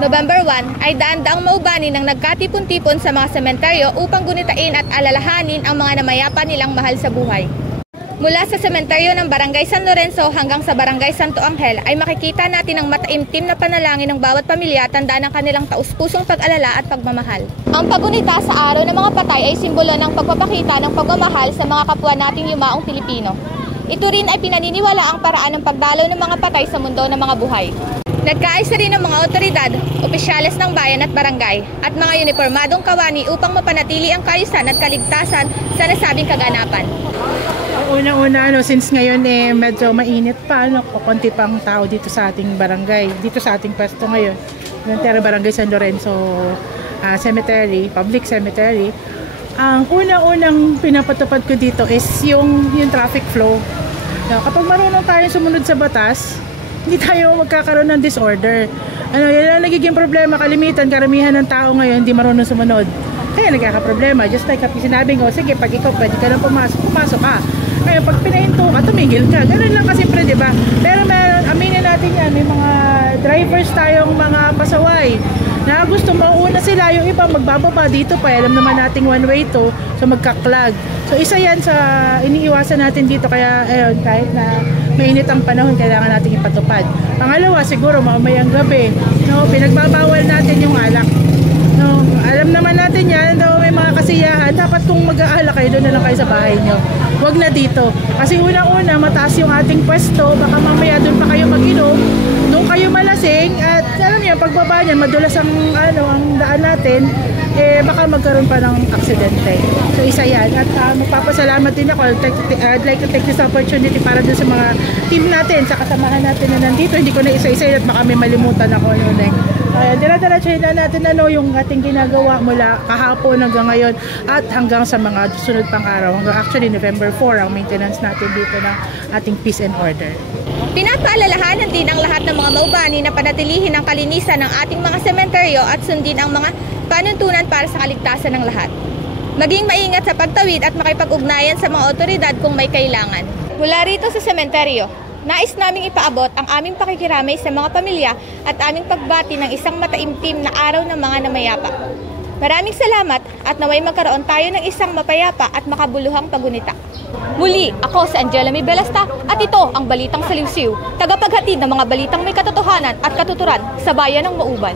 November 1 ay daan-daang maubani ng nagkatipon-tipon sa mga sementeryo upang gunitain at alalahanin ang mga namayapa nilang mahal sa buhay. Mula sa sementeryo ng Barangay San Lorenzo hanggang sa Barangay Santo Angel ay makikita natin ang mataimtim na panalangin ng bawat pamilya, tanda ng kanilang taus-pusong pag-alala at pagmamahal. Ang paggunita sa araw ng mga patay ay simbolo ng pagpapakita ng pagmamahal sa mga kapwa nating yumaong Pilipino. Ito rin ay pinaniniwala ang paraan ng pagdalaw ng mga patay sa mundo ng mga buhay. Nagkaisa rin ng mga otoridad, opisyales ng bayan at barangay at mga unipormadong kawani upang mapanatili ang kaayusan at kaligtasan sa nasabing kaganapan. Unang-una, since ngayon medyo mainit pa, konti pang tao dito sa ating barangay, dito sa ating pwesto ngayon, yung Barangay San Lorenzo Cemetery, Public Cemetery. Ang unang-unang pinapatupad ko dito is yung traffic flow. Kapag marunong tayo sumunod sa batas, hindi tayo magkakaroon ng disorder. Yan ang nagiging problema, karamihan ng tao ngayon hindi marunong sumunod. Kaya nagkakaproblema. Just like sinabi ko, sige, pag ikaw pwede ka lang pumasok ka. Kaya pag pinahinto ka, tumigil ka. Ganun lang kasi pre, diba? Pero aminin natin yan, may mga drivers tayong mga pasaway na gusto mauna sila, yung iba magbababa dito pa, alam naman nating one way to, so magka-clog. So isa yan sa iniiwasan natin dito, kaya kahit na mainit ang panahon, kailangan natin ipatupad. Pangalawa, siguro mamayang gabi, pinagbabawal natin yung alak. Alam naman natin yan, may mga kasiyahan, dapat kung mag-aalak kayo, doon na lang kayo sa bahay nyo. Huwag na dito. Kasi unang-una, mataas yung ating pwesto, baka mamaya doon pa kayo mag-inom, doon kayo malasing, at alam niyo, pagbaba niyan, madulas ang daan natin, baka magkaroon pa ng aksidente. So isa yan. At magpapasalamat din ako. I'd like to take this opportunity para dun sa mga team natin, sa kasamahan natin na nandito. Hindi ko na isa-isa at baka may malimutan ako yun. Dira-diretso na natin yung ating ginagawa mula kahapon hanggang ngayon at hanggang sa mga susunod pang araw. Hanggang actually November 4 ang maintenance natin dito ng ating peace and order. Pinapaalalahanan din ang lahat ng mga maubani na panatilihin ang kalinisan ng ating mga sementeryo at sundin ang mga panuntunan para sa kaligtasan ng lahat. Maging maingat sa pagtawid at makipag-ugnayan sa mga otoridad kung may kailangan. Mula rito sa sementeryo, nais naming ipaabot ang aming pakikiramay sa mga pamilya at aming pagbati ng isang mataimtim na araw ng mga namayapa. Maraming salamat at naway magkaroon tayo ng isang mapayapa at makabuluhang pagunita. Muli, ako si Angela May Belasta at ito ang Balitang Saliw-Siw, tagapaghatid ng mga balitang may katotohanan at katuturan sa bayan ng Mauban.